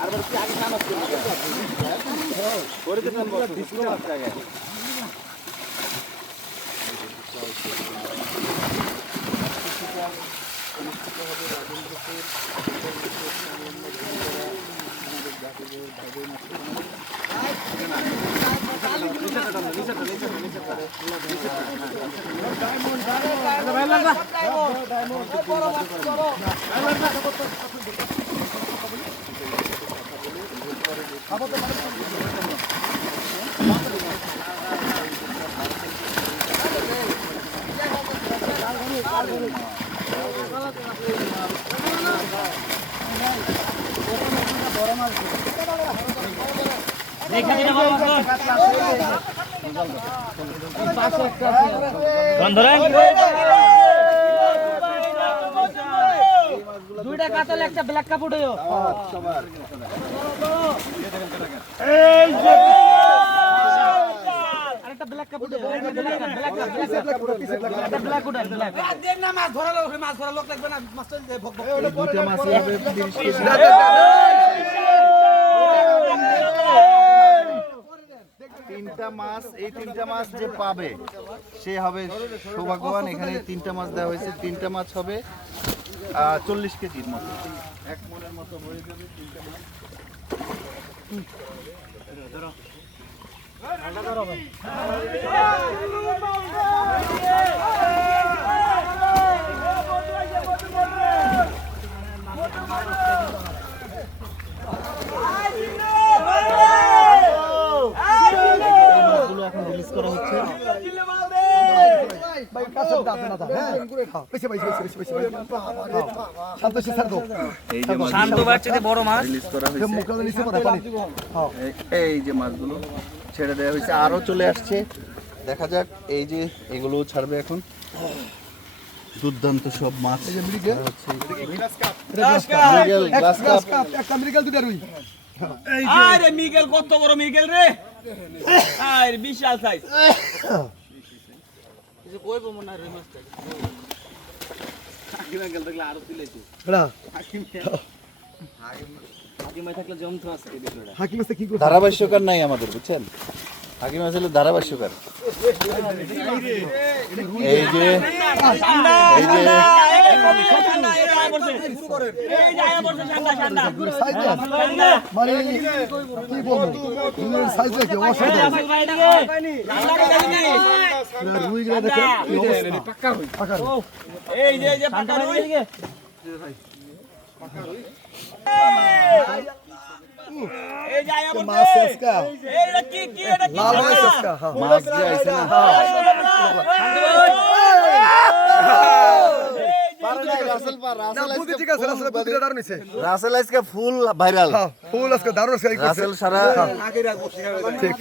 আর বলছি আগে নামাজ করে দিতে হবে করে দিতে হবে গরম আছে দুইটা কাতল একটা ব্ল্যাক কাপড় আরেকটা ব্ল্যাক কাপড় ব্ল্যাক ব্ল্যাক ব্ল্যাক ব্ল্যাক উঠান ব্ল্যাক দুইটা মাছ হবে তিরিশ তিনটা মাছ, এই তিনটা মাছ যে পাবে, সে হবে সৌভাগ্যবান। এখানে তিনটা মাছ দেওয়া হয়েছে। তিনটা মাছ হবে চল্লিশ কেজির মতো। এক মনের মতো হয়ে যাবে তিনটা মাছ। এই করা হচ্ছে। এই যে মাছগুলো ছেড়ে দেওয়া হয়েছে আরও চলে আসছে। দেখা যাক এই যে এগুলো ছাড়বে এখন। দুর্দান্ত সব মাছ। মিগেল কত বড় মিগেল রে। আরে বিশাল সাইজ মিগেল দেখলে আরও তুলেছে হাকিমাই থাকলে জমতো ধারাভাষ্যকার নাই আমাদের বুঝছেন? হাকিম আসলে ধারাভাষ্যকার। এই যে এই যে এই যে আয়া পড়ছে ঠান্ডা ঠান্ডা ঠান্ডা মানে কি বলব সাইজ দেখে অসাধারণ ঠান্ডা কে জানি রুই পাকা রুই এই যে আয়া পড়ছে মাছ আজকা এইটা কি কি এটা কি লাল হয়েছে আজকা হ্যাঁ মাছ যে আইছে না রাসেল পা না বুদ্ধি ঠিক আছে আসলে বুদ্ধিটা দারুণ হইছে রাসেল আজকে ফুল ভাইরাল হ্যাঁ ফুল আজকে দারুণ রাসেল সারা ঠিক